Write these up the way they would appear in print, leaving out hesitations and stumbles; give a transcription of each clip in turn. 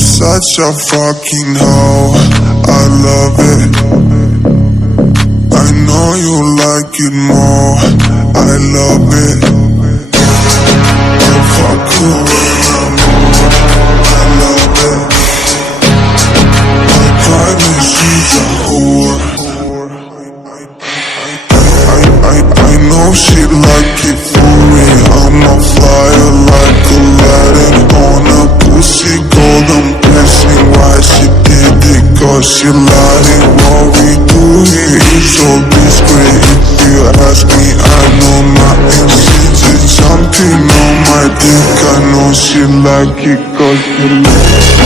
such a fucking hoe, I love it. I know you like it more, I love it. I fuck you when I'm bored, I love it. My private, she's a whore. I know she like it for me, I'm a flyer like Aladdin on a pussy golden blessing. Why she did it? Cause she lied. What we do here is so discreet. If you ask me, I know nothing. She's just jumping on my dick. I know she like it cause she like it.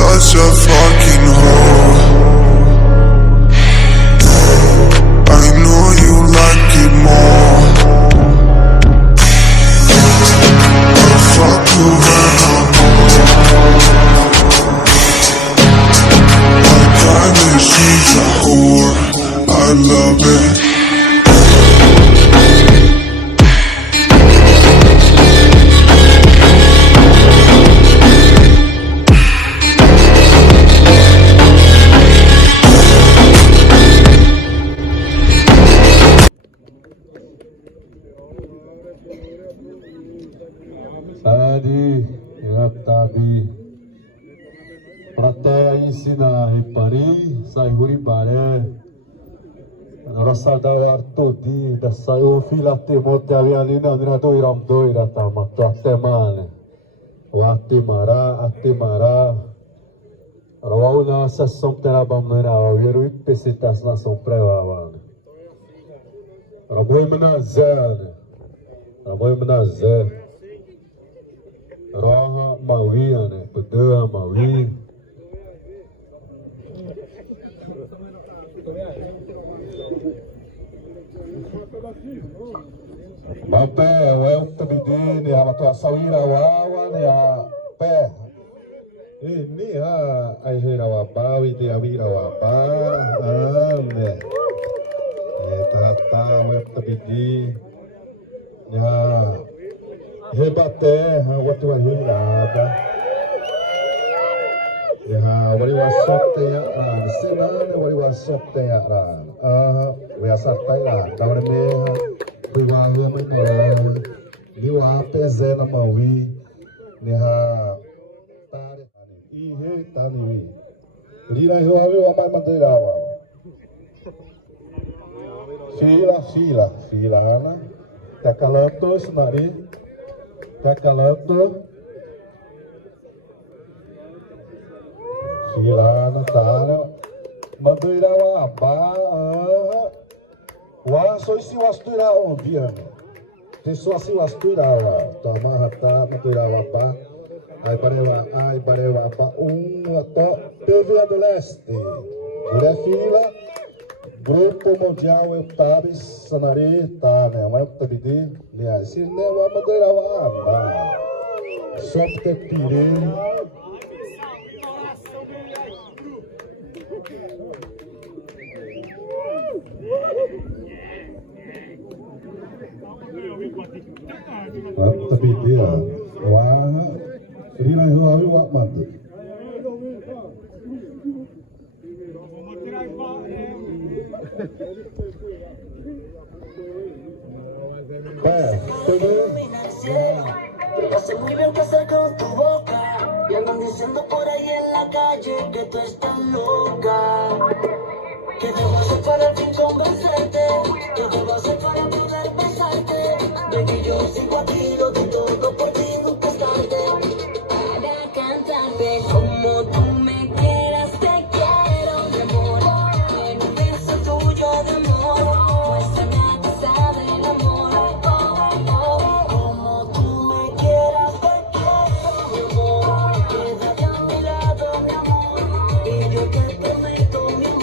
Such a fucking hoe. I know you like it more. I fuck you when I'm bored. My private, she's a whore, I love it. Adi, Iratabi, Pratea ensina Ripari, Saihuri Baré, Rossadawar Todi, da saiu fila Timote Avialina, Nirado Iram Doira, Tamato Atemane, o Atemara, Rawauna, Sessão Terabamana, o Tsi'ruipi, Citas Nação Prevavana, Raboi Menazé, Roha Maui, né? Pedua Maui. Bapé, o El Tabidine, a tua Sawira Wawa, né? A pé. E nem a Aira Wapa, e de Avira Wapa, né? Tá, o El Tabidine, né? Rebaterra, outra virada. Ya, wari wasote ya, senana wari wasote ya, we asatai la, daure meha, kuiwahu menora, liwa peze na maui, neha tare, ihe tani, lira hiwawi wa mai madeira wa. Fila, ana, takalanto ismari. Cacalando Fila Natália Mandoira Wabá Só se wastura onde tem só se wastura toma rata Mandoira Wabá ai barewa apa to TV do Leste mulher fila Grupo Mundial eu tabis sanare tá né mas tabidi né se né vamos Mandoira Wabá só te pirei tapi dia wah rila hiwa wak mati Ya se muy bien qué hacer con tu boca y andan diciendo por ahí en la calle que tú estás loca. ¿Qué debo hacer para fin convencerte? ¿Qué debo hacer para poder besarte? Baby, yo sigo aquí, lo de todo por ti, nunca es tarde. Para cantarte como tú me quieras, te quiero, mi amor. En un beso tuyo de amor, muéstrame a que sabe el amor. Como tú me quieras, te quiero, mi amor. Quédate a mi lado, mi amor, y yo te prometo, mi amor.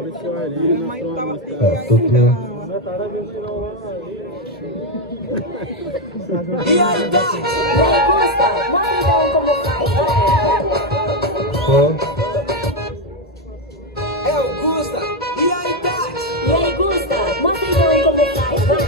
E aí, tá? E aí, Gusta? Mostra então como faz, vai. É o Gusta. E aí, tá? E aí, Gusta? Mostra então como faz, vai.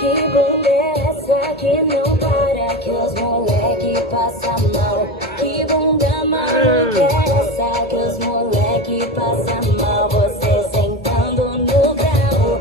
Que bunda é essa que não para, que os moleque passa mal. Que bunda maluca é essa que os moleque passa mal. Você sentando no grau,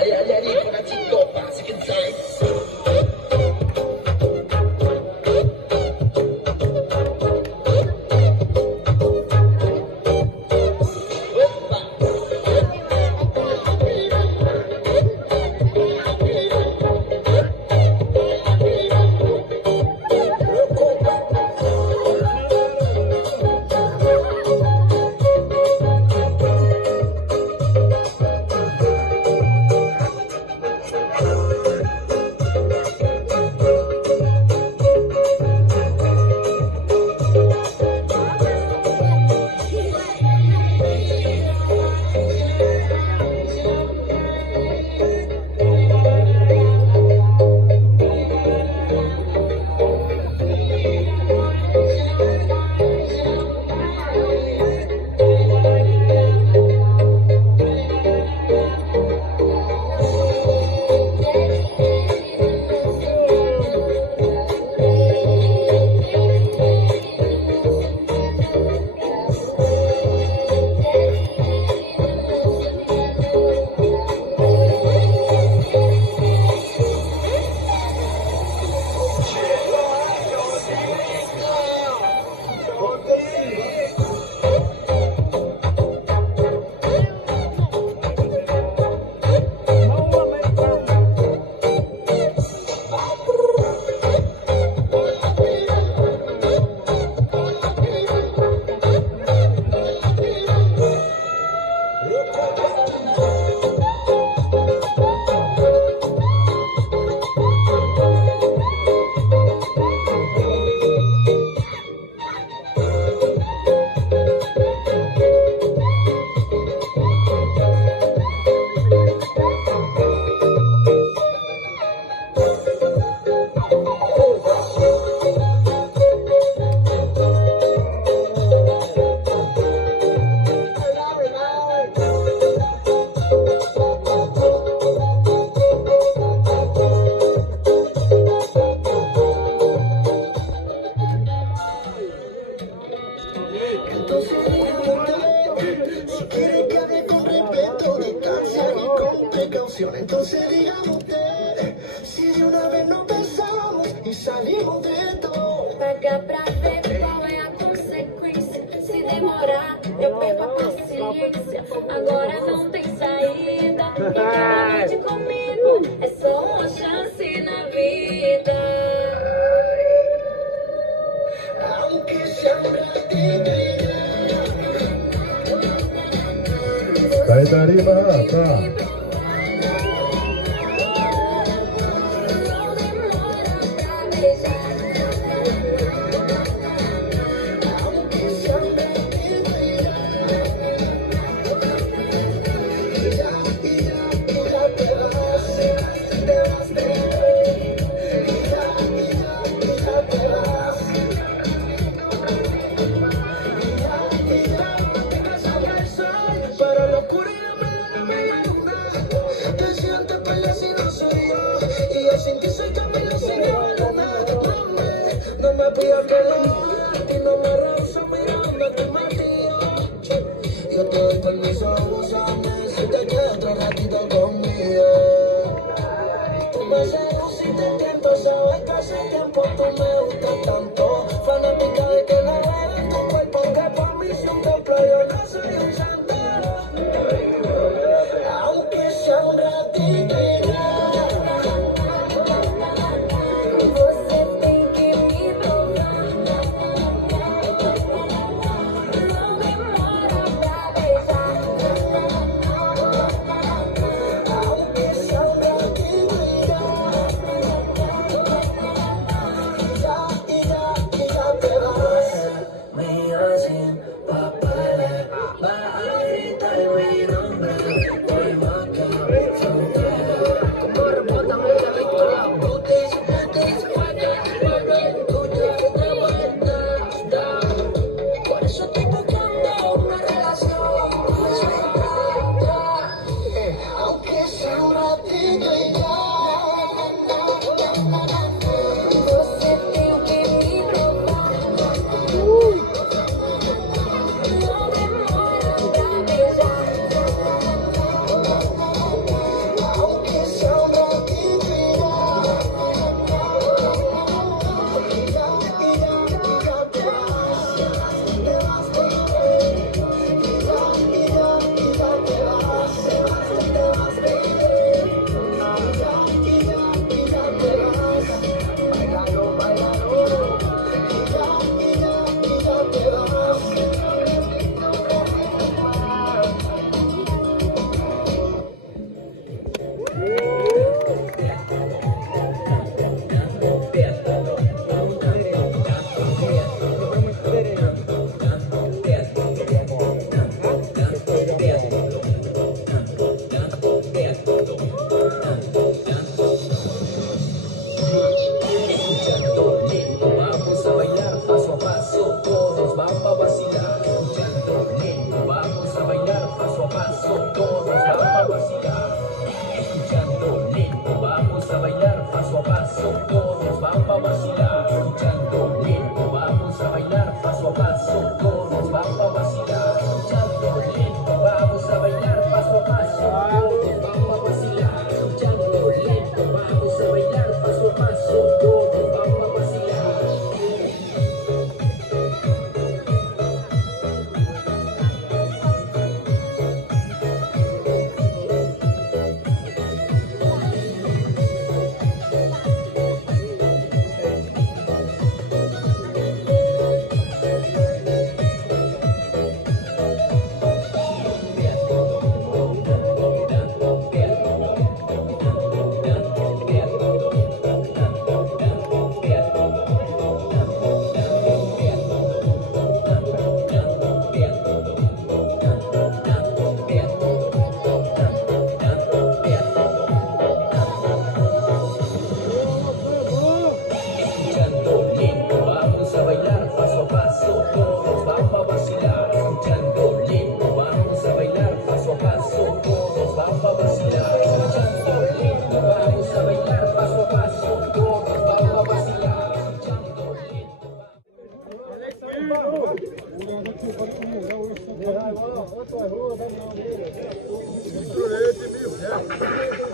Ai, ai, ai, quando a ti topa, se que sai. Entonces dígame usted, si de una vez nos besamos y salimos de todo. Paga pra ver qual é a consequência. Se demorar, eu perco a paciência. Agora não tem saída. Fica comigo, é só uma chance na vida. Aunque sea un ratito Tá em tarima, tá. Sin ti soy Camilo, sin no me pidas que lo haga y no me rehuso mirándote Matías. Yo te doy permiso de usarme si te quedas otro ratito conmigo. Tú me seduciste tiempo, sabes que hace tiempo tú me gustas tanto. Fanática de que no veas tu cuerpo, que por mí si un templo yo no soy un santero. Aunque sea un ratito y ya.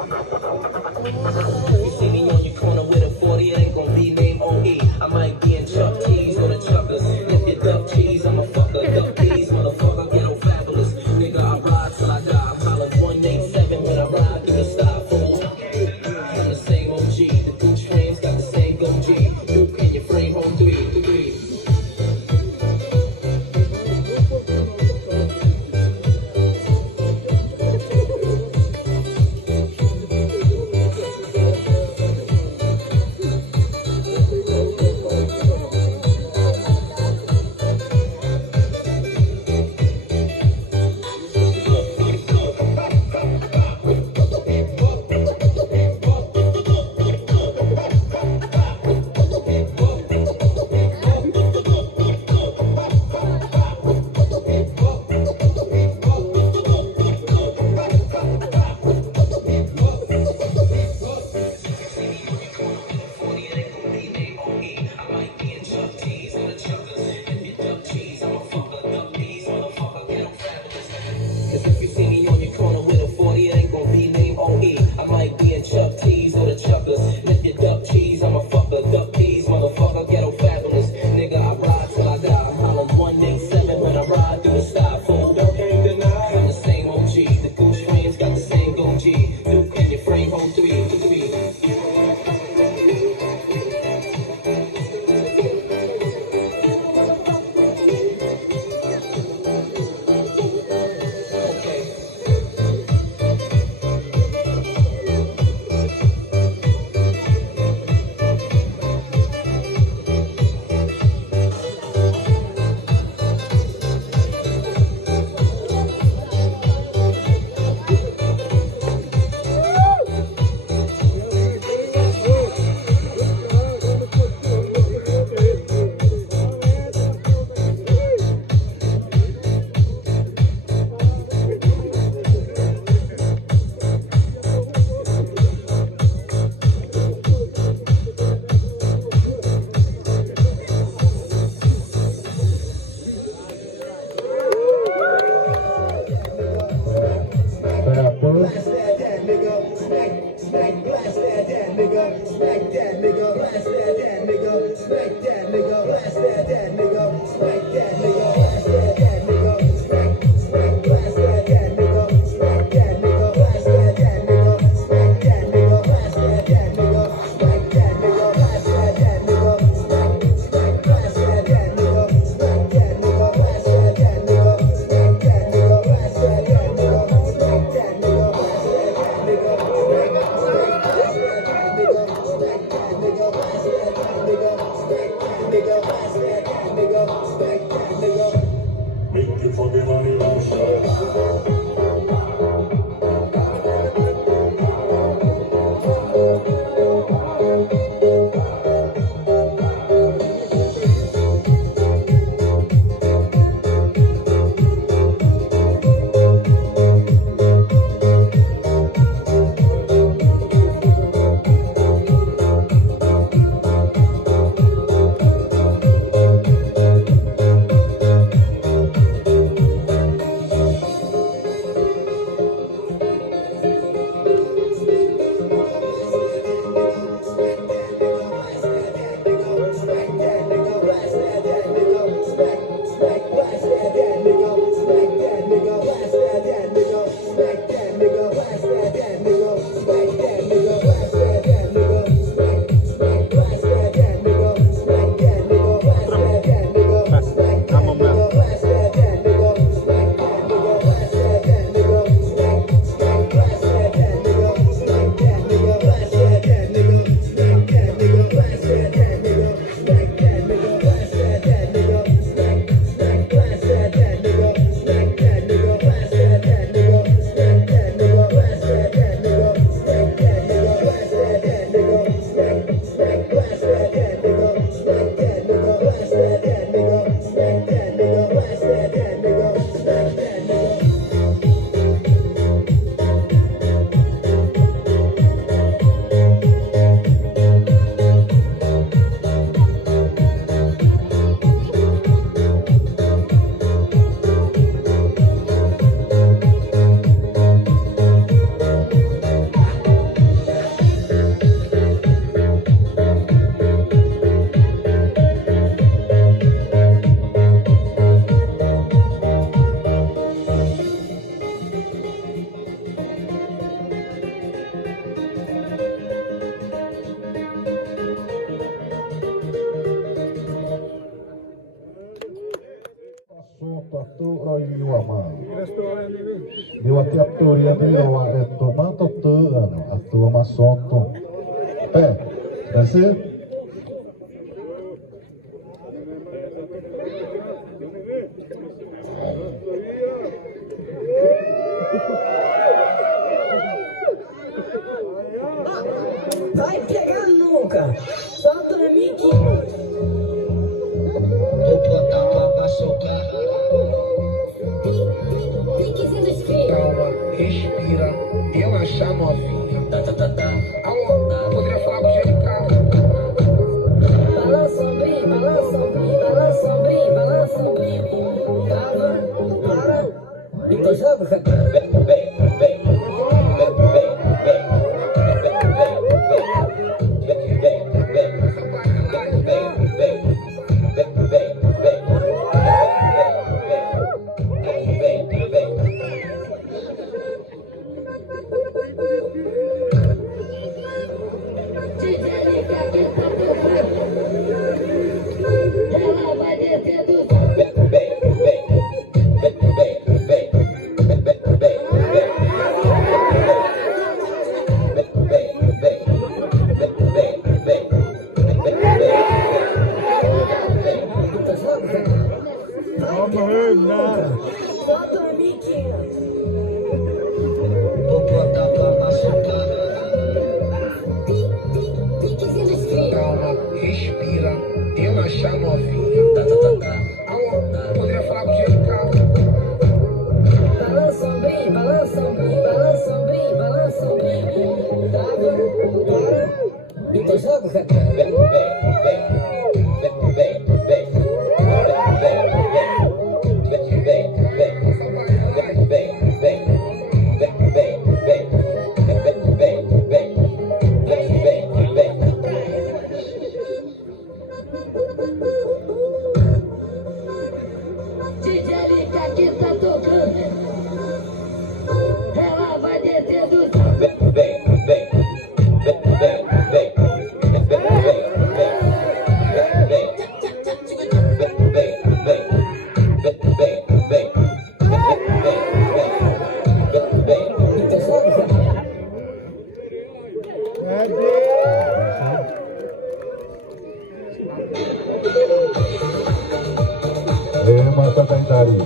You see me on your corner with a 40, it ain't gon' be named OE. I might be in Chuck T's or the Chuckers. If you duck cheese, I'm a fucker. Duck these, motherfucker, get on fabulous. Nigga, I ride till I die. I'm hollering 187 when I ride through the styrofoam. I'm the same OG, the Gooch frames got the same goatee. Duke in your frame, home 3. If you see me on your corner with a 40, it ain't gon' be named OE. I might be in Chuck T's or the Chuckers. If you duck cheese, I'm a fucker. Duck these, motherfucker, ghetto fabulous. Nigga, I ride till I die. I'm hollering 187 when I ride through the styrofoam. I'm the same OG. The Gooch frames got the same goatee. Duke in your frame, home 3. Nigga, roiuama. Liwa tiap turia ni roa manto tu atu masonto. Desce. Vai pegar nunca. Solta o Mickey. Vou botar pra socar. Piquezinho dos filhos. Calma, respira, relaxa novinha. Alô, poderia falar com o jeito de carro. Balança ombrinho, balança ombrinho, balança ombrinho, balança ombrinho. Tava, para. Então joga, cara. Ela vai descer do Solta o Mickey. Vou botar pra socar. piquezinho dos filhos. Calma, respira, relaxa novinha. Alô, poderia falar com o jeito de carro. Balança ombrinho, balança ombrinho, balança ombrinho, balança ombrinho. Tava, para. Então joga, cara. Tsi'ruipi que tá tocando. Ela vai descer do Mata Tandari.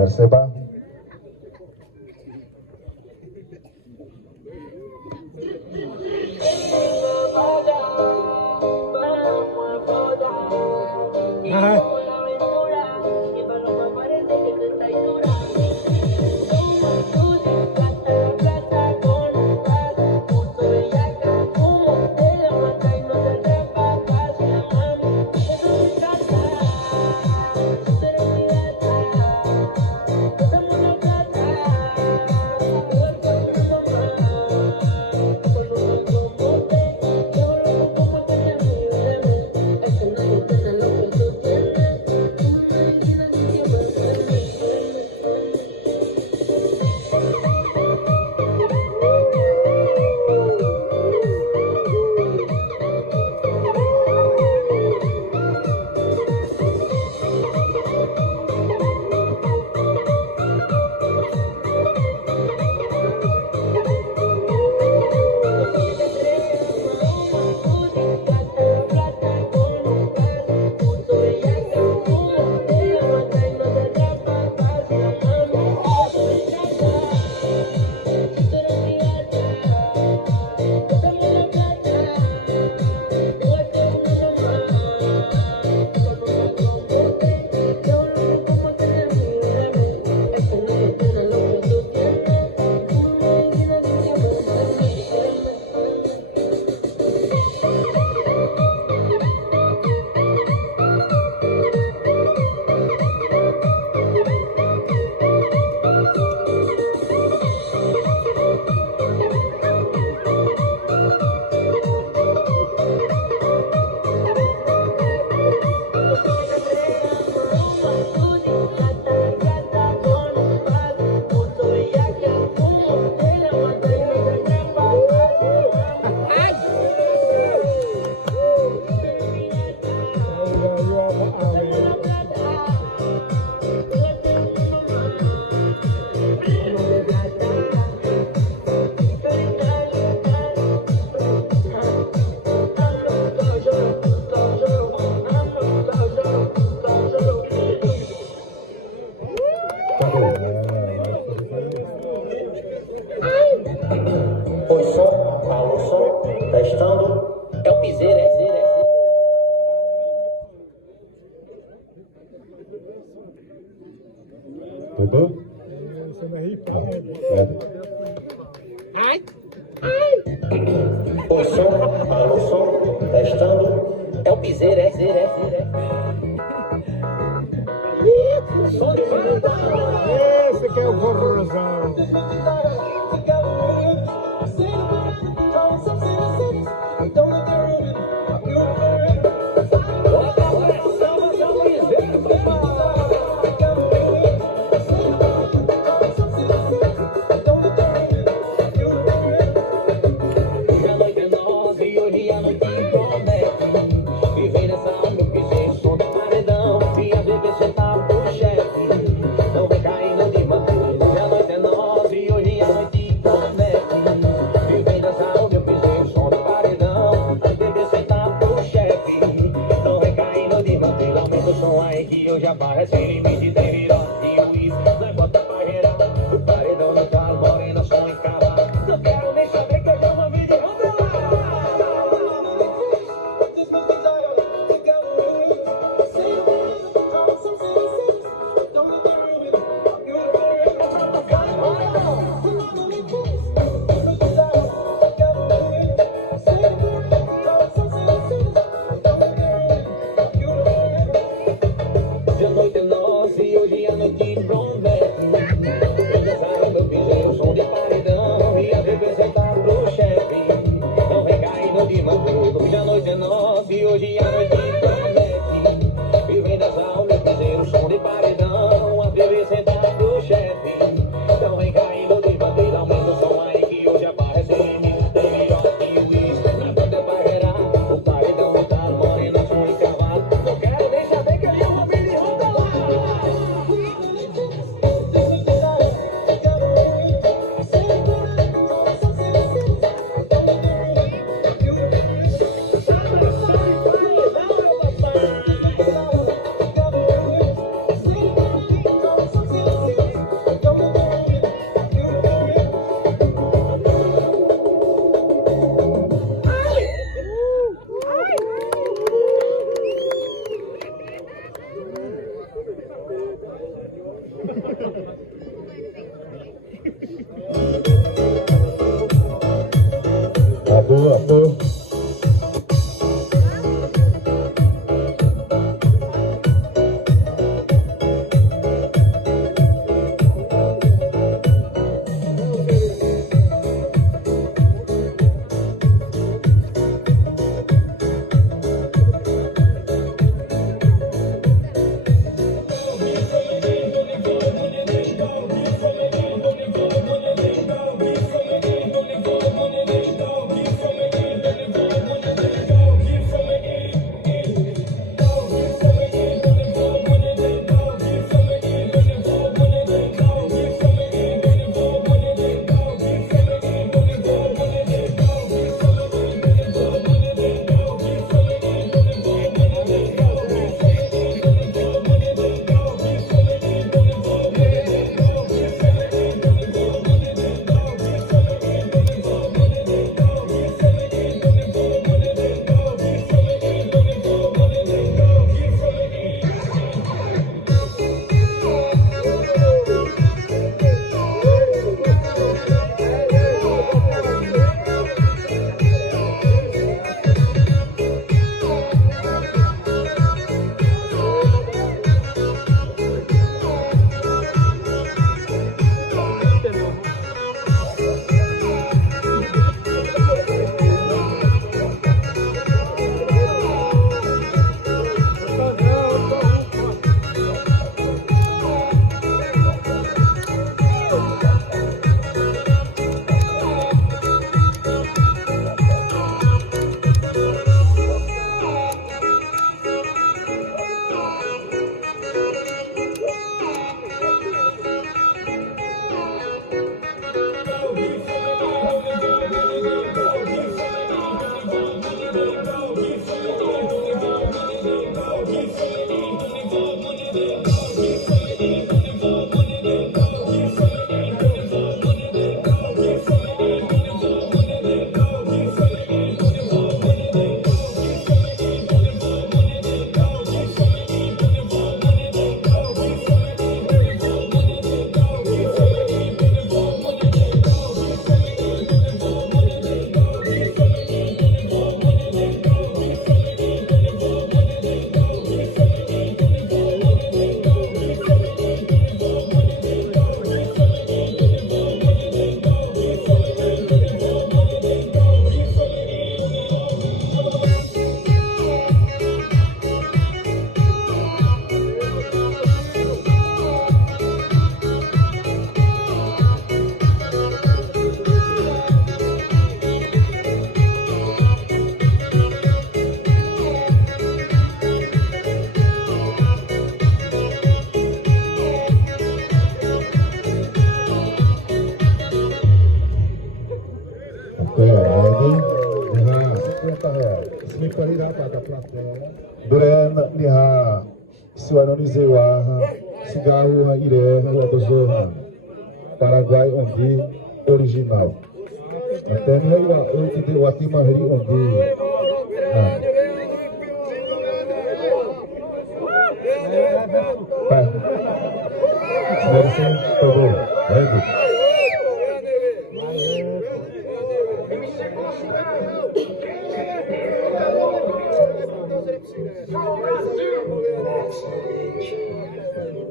Verse ba? Oi, som, alô, som, testando. É o piseiro, Tudo? Oi, som, alô, som, testando. É o piseiro, Esse que é o horrorzão. Parece limite, tem viró e o isso. Nós bota pra gerar. O paredão no carro, morena, som em cavalo. Não quero nem saber que eu já mamei de roupa lá. De noite é nossa e hoje a noite promete. Dançaram meu piseiro, som de paredão. E a representar pro chefe. Não vem caindo de madruga. Hoje a noite é nossa e hoje a noite promete. E vem dançar o meu piseiro, som de paredão. A representar pro chefe. Não vem caindo de madruga. Aumenta o som aí que hoje aparece em mim. Tem melhor que o uísque. Na banda vai gerar. O paredão no carro, morena, som em cavalo. Não quero nem saber que eu já vou me derrubar lá. Boa, boa. Duren liha siwanonizewa sigahu ha ire wadozoha Paraguai ondi original. Até me wa oiti de watima heri ondi. Merci todo. Ready.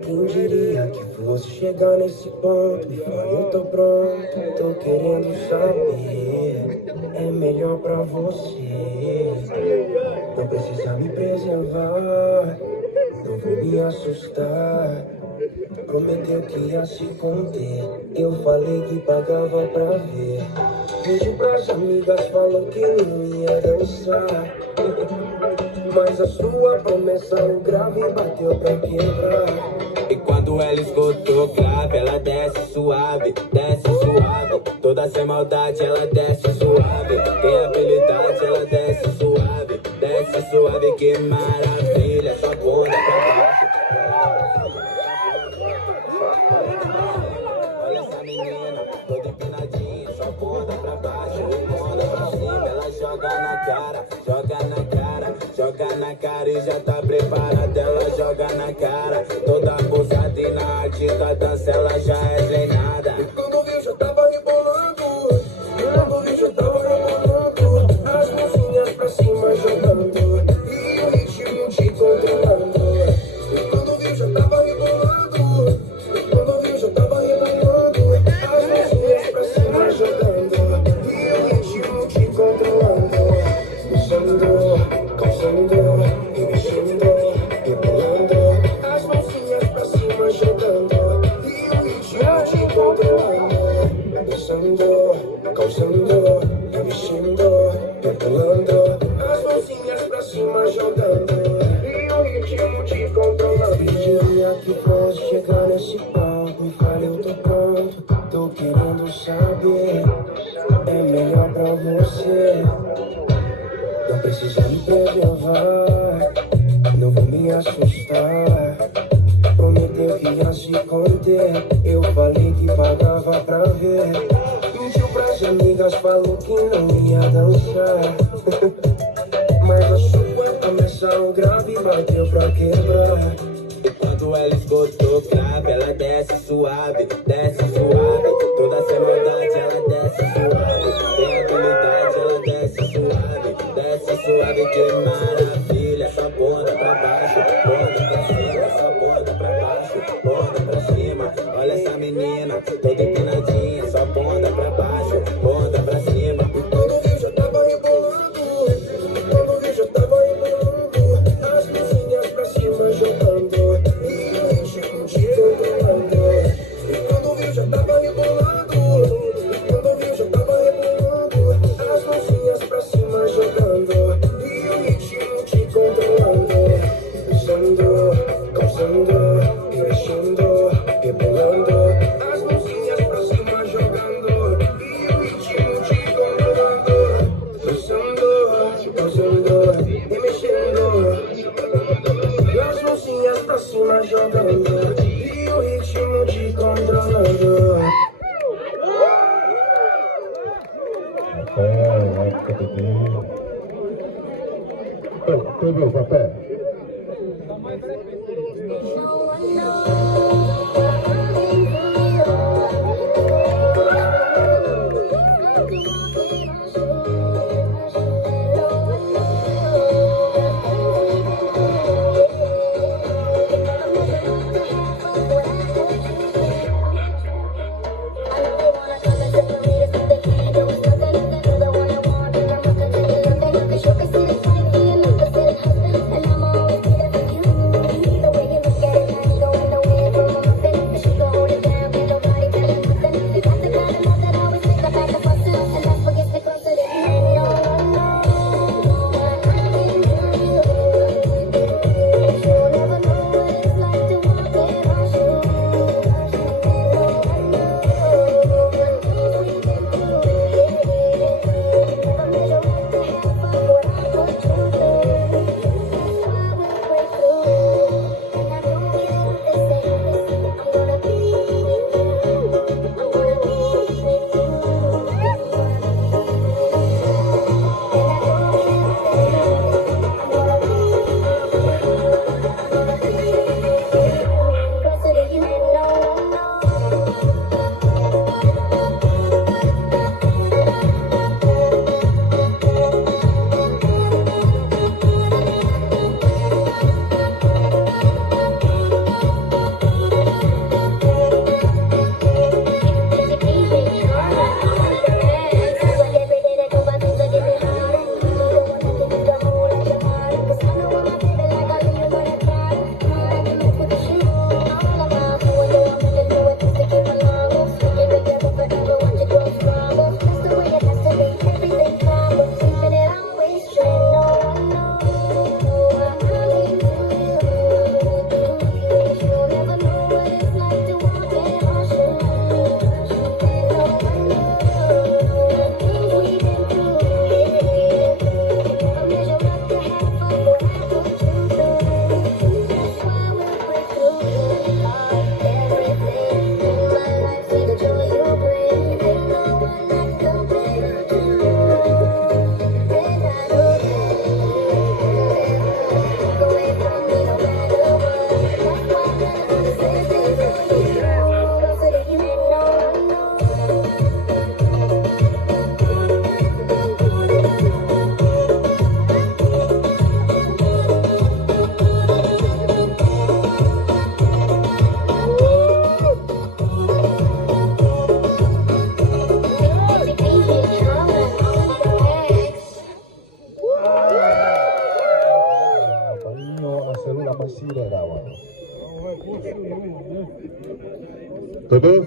Quem diria que fosse chegar nesse ponto? Olha, eu tô pronto, tô querendo saber. É melhor pra você. Não precisa me preservar, não vou me assustar. Prometeu que ia se conter, eu falei que pagava pra ver. Vejo pras amigas, falou que não ia dançar. Mas a sua promessa o grave bateu pra quebrar. E quando ela escutou grave, ela desce suave, toda sem maldade ela desce suave. Tem habilidade, ela desce suave, que maravilha, só bunda pra baixo. Olha essa menina, toda empinadinha, só bunda pra baixo, bunda pra cima, ela joga na cara, joga na cara e já tá preparada, ela joga na cara, toda abusada e na arte da dança ela já é treinada. E quando vi já tava rebolando, quando vi já tava rebolando. mãozinhas pra cima jogando e o ritmo te controlando. Diria que fosse chegar nesse ponto, me fale, eu tô pronto. Tô querendo saber, é melhor pra você. Não precisa me preservar, não vou me assustar. Prometeu que ia se conter, eu falei que pagava pra ver. Mentiu pras amigas, falou que não ia dançar. Mas a sua começou grave e bateu pra quebrar. E quando ela esgotou grave, ela desce suave, toda essa maldade ela desce suave, tem habilidade, ela desce suave, que maravilha. Só bunda pra baixo, bunda pra cima, só bunda pra baixo, bunda pra cima. Olha essa menina, toda empinadinha, só bunda pra baixo, bunda pra cima. E quando vi já tava rebolando, as luzinhas pra cima jogando e o ritmo te controlando. E quando vi já tava rebolando, as luzinhas pra cima jogando e o ritmo te controlando. Usando, causando, mexendo, rebolando, as luzinhas pra cima jogando e o ritmo te controlando. Usando, causando, remexendo, as luzinhas pra cima jogando e o ritmo te controlando. Teve o papel. Tudo?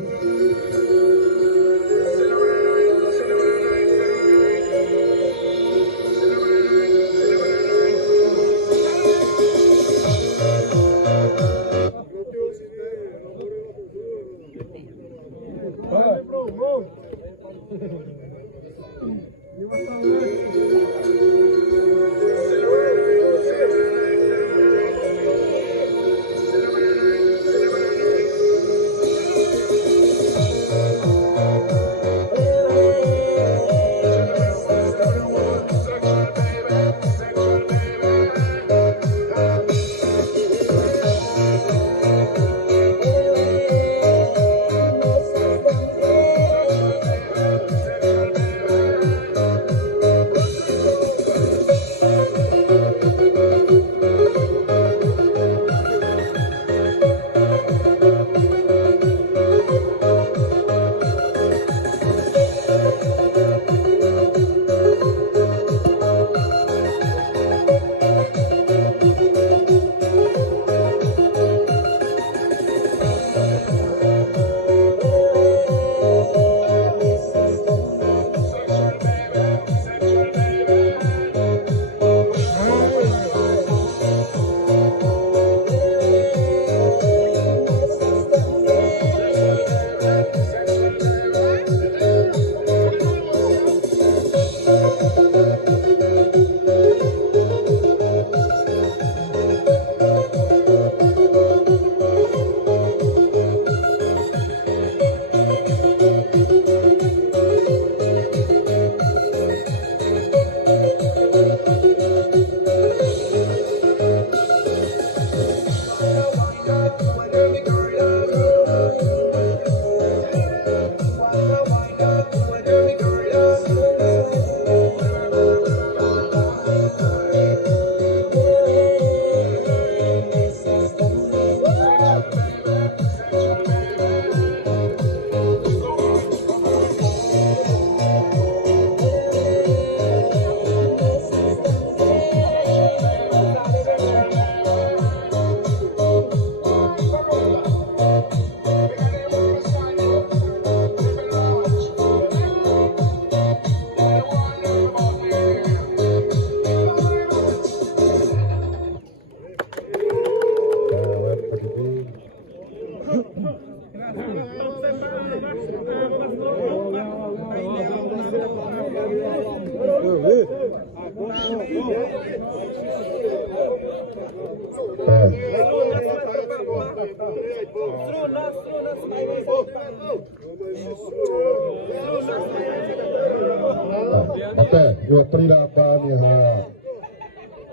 Até eu aprendi a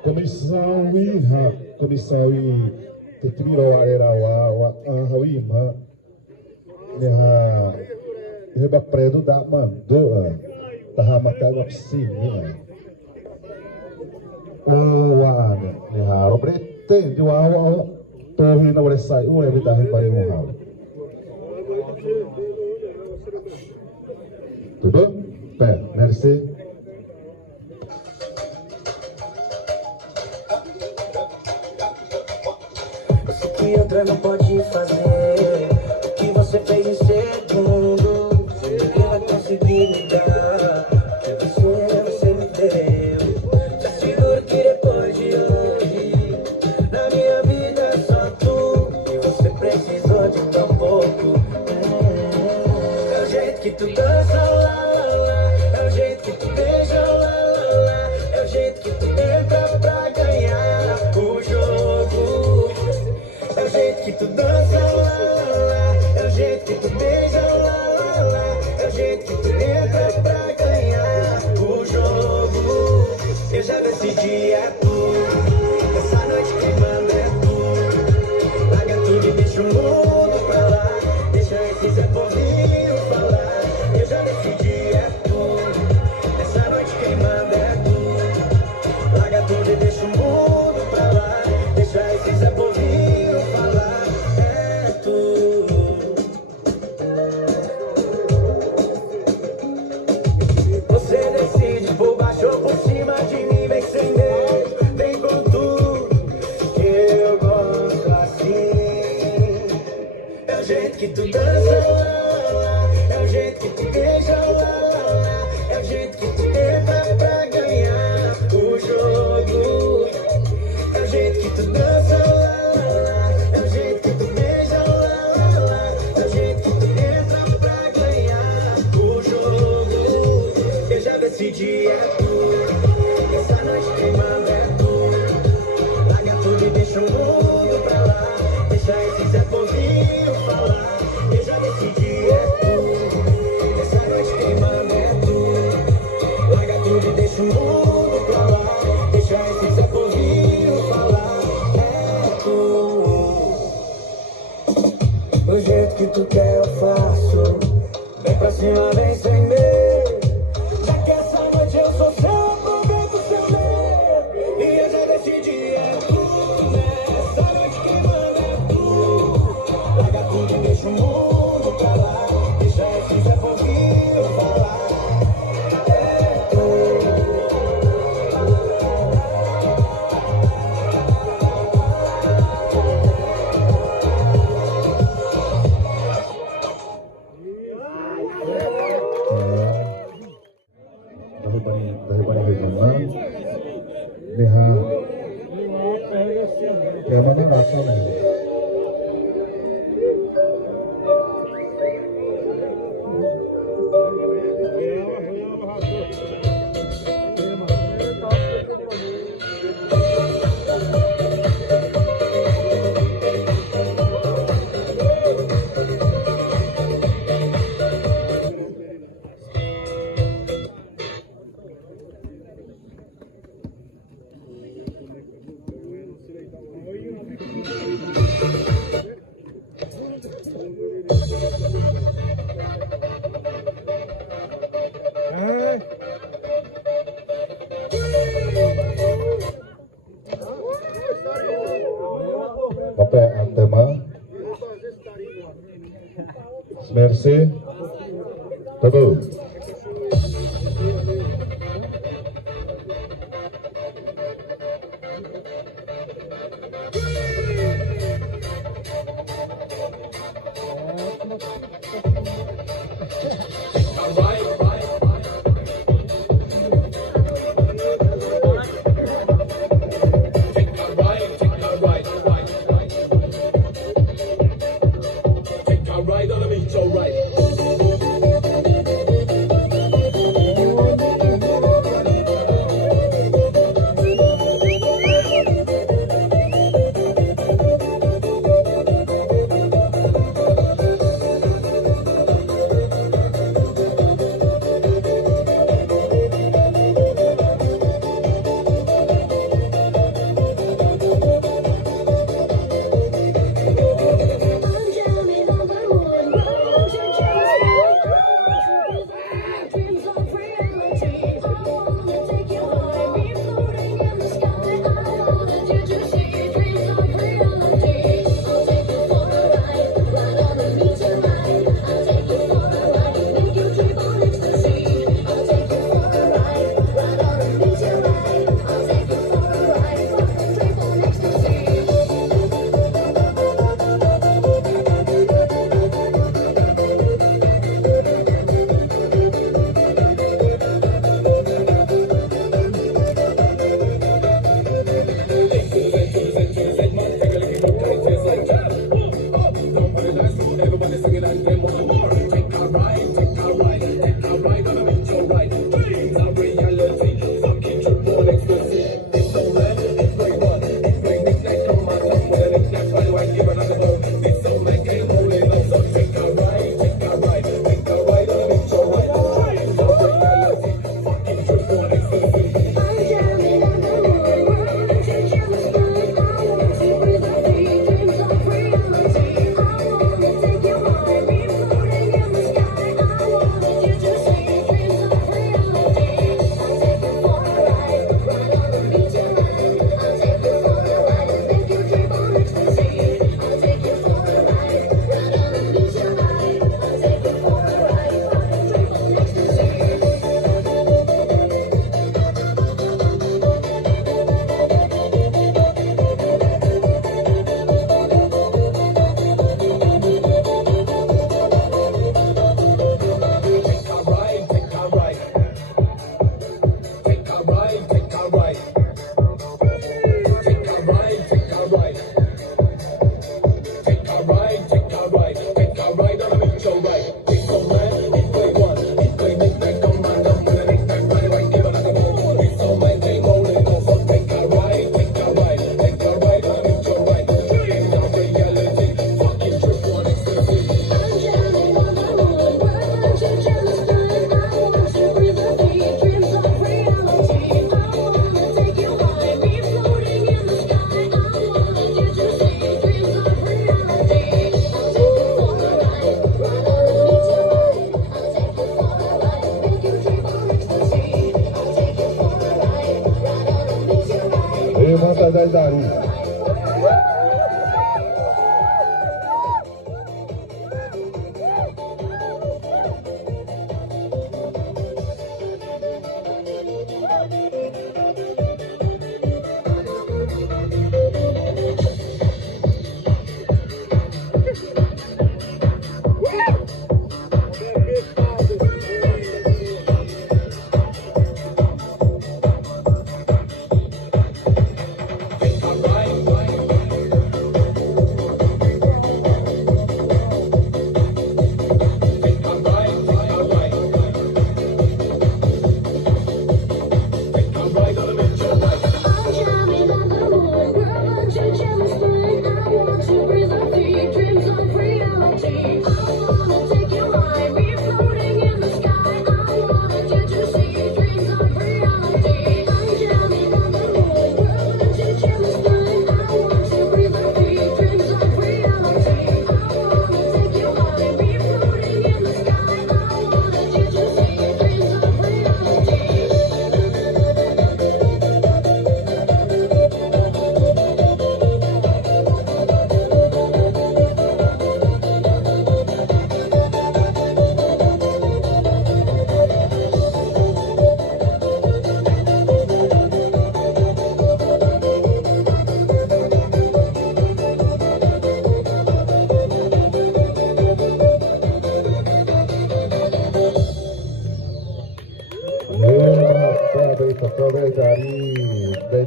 comissão e Tsi'ruipi era o Hawaii Reba predo da mandou da matar uma piscina. O pretende de tô vindo para sair o é da reparei um tudo bem, merci. Você que outra não pode fazer o que você fez em segundo. Ninguém vai conseguir me dar o que você me deu. Te seguro que depois de hoje na minha vida é só tu. E você precisou de tão pouco. É o jeito que tu dança, lá, lá, lá. É o jeito que tu beija, lá, lá, lá. É o jeito que tu entra pra ganhar o jogo. É o jeito que tu dança, lá, lá, lá. É o jeito que tu beija, lá, lá, lá. É o jeito que tu entra pra ganhar o jogo. Eu já decidi, é tu. Essa noite quem manda é tu. Larga tudo e deixa o mundo pra lá. Deixa esse Zé Povinho falar. Eu já decidi, é tu. Essa noite quem manda é tu. Larga tudo e deixa o mundo pra lá. Deixa esse Zé Povinho falar. É tu. Você decide por baixo ou por cima de mim. Vem sem medo, vem com tudo. Eu gosto assim. é tu. Essa noite quem manda é tu. Larga tudo e deixa o mundo pra lá. Deixa esse Zé Povinho falar. Eu já decidi, é tu. Essa noite quem manda é tu. Larga tudo e deixa o mundo pra lá. Deixa esse Zé Povinho falar. É tu. Do jeito que tu quer eu faço. Vem pra cima, vem sem medo. Já que essa noite eu sou seu, aproveita o seu medo. E eu já decidi, é tu, né? Essa noite quem manda é tu. Larga tudo e deixa o mundo pra lá. Deixa esse Zé Povinho falar. É tu. Daripada Rizoma, lihat yang mana rasanya. Apa antema? Merci. Tudo. Right on the beat, alright. dançarina.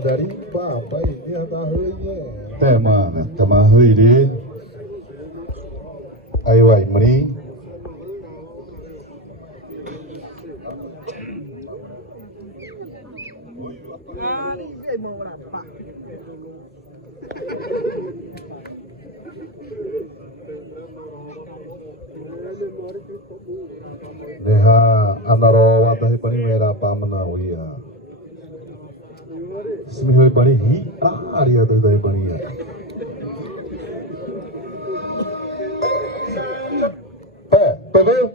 Dari papai dia dah hanya. Tema hui đi. Ai vậy mà đi. Neha anaro watahi pani mera pamana huia. इसमें हुई बड़ी ही आ रही है तो इधर बड़ी है तो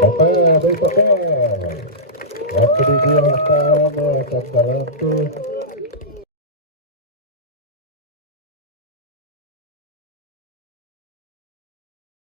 Papel, vem papel. Rapidinho, rapaz, tá calando.